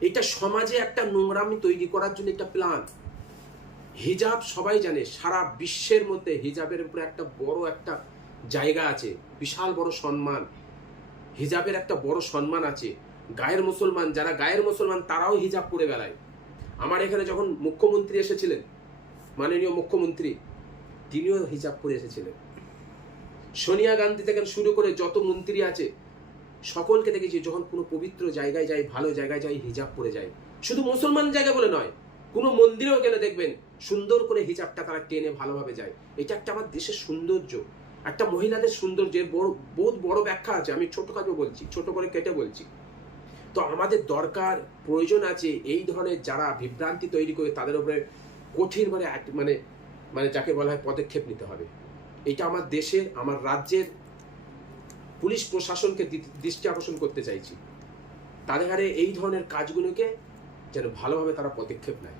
এটা সমাজে একটা নোংরামি তৈরি করার জন্য একটা প্ল্যান। হিজাব সবাই জানে, সারা বিশ্বের মধ্যে হিজাবের উপরে একটা বড় একটা জায়গা আছে, বিশাল বড় সম্মান। হিজাবের একটা বড় সম্মান আছে। গায়ের মুসলমান, যারা গায়ের মুসলমান তারাও হিজাব পরে বেড়ায়। আমার এখানে যখন মুখ্যমন্ত্রী এসেছিলেন, মাননীয় মুখ্যমন্ত্রী, তিনিও হিজাব পরে এসেছিলেন। সোনিয়া গান্ধী থেকে শুরু করে যত মন্ত্রী আছে সকলকে দেখেছি যখন কোনো পবিত্র জায়গায় যায়, ভালো জায়গায় যায়, হিজাব পরে যায়। শুধু মুসলমান জায়গা বলে নয়, কোনো মন্দিরেও গেলে দেখবেন সুন্দর করে হিজাবটা তারা টেনে ভালোভাবে যায়। এটা একটা আমার দেশের সৌন্দর্য, একটা মহিলাদের সৌন্দর্যের বহুত বড় ব্যাখ্যা আছে। আমি ছোটখাটো বলছি, ছোট করে কেটে বলছি। তো আমাদের দরকার, প্রয়োজন আছে এই ধরনের যারা বিভ্রান্তি তৈরি করে তাদের উপরে কঠিনভাবে মানে মানে যাকে বলা হয় পদক্ষেপ নিতে হবে। এটা আমার দেশের, আমার রাজ্যের পুলিশ প্রশাসনকে দৃষ্টি আকর্ষণ করতে চাইছি। তাদের এই ধরনের কাজগুলোকে যেন ভালোভাবে তারা পদক্ষেপ নেয়।